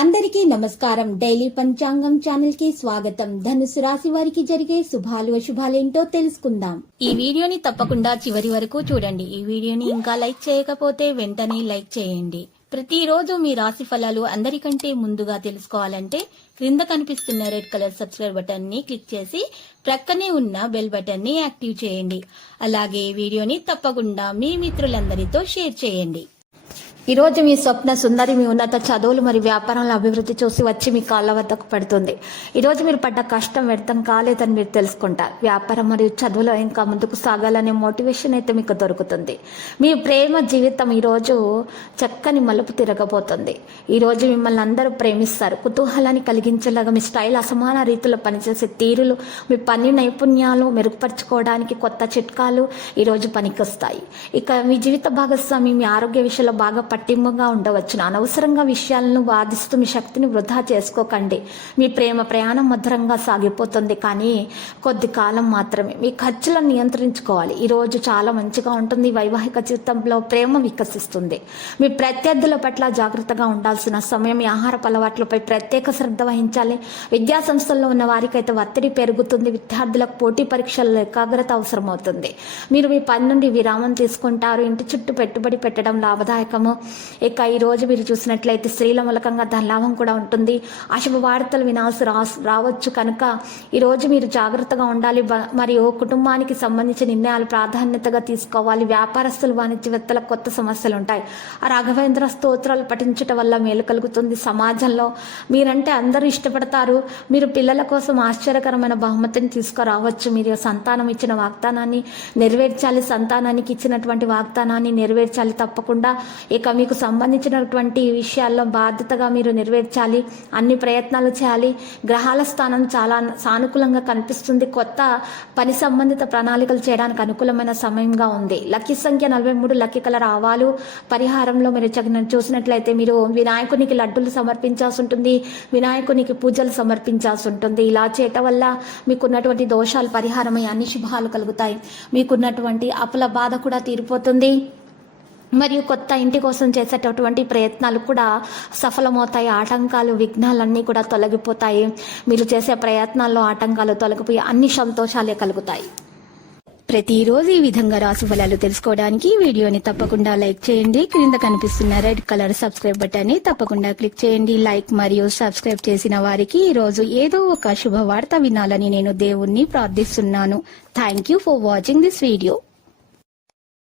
అందరికీ నమస్కారం. డైలీ పంచాంగం ఛానల్ కి స్వాగతం. ధనుసు రాశి వారికి జరిగే శుభాలు అశుభాలేంటో తెలుసుకుందాం. ఈ వీడియోని తప్పకుండా చివరి వరకు చూడండి. ఈ వీడియోని ఇంకా లైక్ చేయకపోతే వెంటనే లైక్ చేయండి. ప్రతిరోజు మీ రాశి ఫలాలు అందరికంటే ముందుగా తెలుసుకోవాలంటే క్రింద కనిపిస్తున్న రెడ్ కలర్ సబ్స్క్రైబ్ బటన్ ని క్లిక్ చేసి ప్రక్కనే ఉన్న బెల్ బటన్ ని యాక్టివ్ చేయండి. అలాగే వీడియోని తప్పకుండా మీ మిత్రులందరితో షేర్ చేయండి. ఈ రోజు మీ స్వప్న సుందరి మీ ఉన్నత చదువులు మరియు వ్యాపారాల అభివృద్ధి చూసి వచ్చి మీ కాళ్ళ వద్దకు పడుతుంది. ఈరోజు మీరు పడ్డ కష్టం వ్యర్థం కాలేదని మీరు తెలుసుకుంటారు. వ్యాపారం మరియు చదువులో ఇంకా ముందుకు సాగాలనే మోటివేషన్ అయితే మీకు దొరుకుతుంది. మీ ప్రేమ జీవితం ఈరోజు చక్కని మలుపు తిరగబోతుంది. ఈరోజు మిమ్మల్ని అందరూ ప్రేమిస్తారు. కుతూహలాన్ని కలిగించేలాగా మీ స్టైల్ అసమాన రీతిలో పనిచేసే తీరులు, మీ పని నైపుణ్యాలు మెరుగుపరచుకోవడానికి కొత్త చిట్కాలు ఈరోజు పనికొస్తాయి. ఇక మీ జీవిత భాగస్వామి మీ ఆరోగ్య విషయంలో బాగా పట్టింపుగా ఉండవచ్చును. అనవసరంగా విషయాలను వాదిస్తూ మీ శక్తిని వృధా చేసుకోకండి. మీ ప్రేమ ప్రయాణం మధురంగా సాగిపోతుంది, కానీ కొద్ది కాలం మాత్రమే. మీ ఖర్చులను నియంత్రించుకోవాలి. ఈరోజు చాలా మంచిగా ఉంటుంది. వైవాహిక జీవితంలో ప్రేమ వికసిస్తుంది. మీ ప్రత్యర్థుల పట్ల జాగ్రత్తగా ఉండాల్సిన సమయం. మీ ఆహారపు అలవాట్లపై ప్రత్యేక శ్రద్ధ వహించాలి. విద్యా సంస్థల్లో ఉన్న వారికైతే ఒత్తిడి పెరుగుతుంది. విద్యార్థులకు పోటీ పరీక్షల్లో ఏకాగ్రత అవసరమవుతుంది. మీరు మీ పని నుండి విరామం తీసుకుంటారు. ఇంటి చుట్టూ పెట్టుబడి పెట్టడం లాభదాయకము. ఇక ఈ రోజు మీరు చూసినట్లయితే స్త్రీల మూలకంగా ధనలాభం కూడా ఉంటుంది. అశుభ వార్తలు వినాల్సి రావచ్చు కనుక ఈరోజు మీరు జాగ్రత్తగా ఉండాలి. మరియు కుటుంబానికి సంబంధించిన నిర్ణయాలు ప్రాధాన్యతగా తీసుకోవాలి. వ్యాపారస్తులు వాణిజ్యవేత్తలకు కొత్త సమస్యలు ఉంటాయి. ఆ రాఘవేంద్ర స్తోత్రాలు పఠించడం వల్ల మేలు కలుగుతుంది. సమాజంలో మీరంటే అందరూ ఇష్టపడతారు. మీరు పిల్లల కోసం ఆశ్చర్యకరమైన బహుమతిని తీసుకురావచ్చు. మీరు సంతానం ఇచ్చిన వాగ్దానాన్ని నెరవేర్చాలి. సంతానానికి ఇచ్చినటువంటి వాగ్దానాన్ని నెరవేర్చాలి తప్పకుండా. ఇక మీకు సంబంధించినటువంటి విషయాల్లో బాధ్యతగా మీరు నెరవేర్చాలి. అన్ని ప్రయత్నాలు చేయాలి. గ్రహాల స్థానం చాలా సానుకూలంగా కనిపిస్తుంది. కొత్త పని సంబంధిత ప్రణాళికలు చేయడానికి అనుకూలమైన సమయంగా ఉంది. లక్కీ సంఖ్య 43, లక్కీ కలర్ ఆవాలు. పరిహారంలో మీరు చూసినట్లయితే మీరు వినాయకునికి లడ్డూలు సమర్పించాల్సి ఉంటుంది. వినాయకునికి పూజలు సమర్పించాల్సి ఉంటుంది. ఇలా చేయటం వల్ల మీకున్నటువంటి దోషాలు పరిహారమై అన్ని శుభాలు కలుగుతాయి. మీకున్నటువంటి అప్పుల బాధ కూడా తీరిపోతుంది. మరియు కొత్త ఇంటి కోసం చేసేటటువంటి ప్రయత్నాలు కూడా సఫలమవుతాయి. ఆటంకాలు విఘ్నాలన్నీ కూడా తొలగిపోతాయి. మీరు చేసే ప్రయత్నాల్లో ఆటంకాలు తొలగిపోయి అన్ని సంతోషాలే కలుగుతాయి. ప్రతిరోజు ఈ విధంగా రాశి ఫలాలు తెలుసుకోవడానికి వీడియోని తప్పకుండా లైక్ చేయండి. క్రింద కనిపిస్తున్న రెడ్ కలర్ సబ్స్క్రైబ్ బటన్ ని తప్పకుండా క్లిక్ చేయండి. లైక్ మరియు సబ్స్క్రైబ్ చేసిన వారికి ఈ రోజు ఏదో ఒక శుభవార్త వినాలని నేను దేవుణ్ణి ప్రార్థిస్తున్నాను. Thank you for watching this video.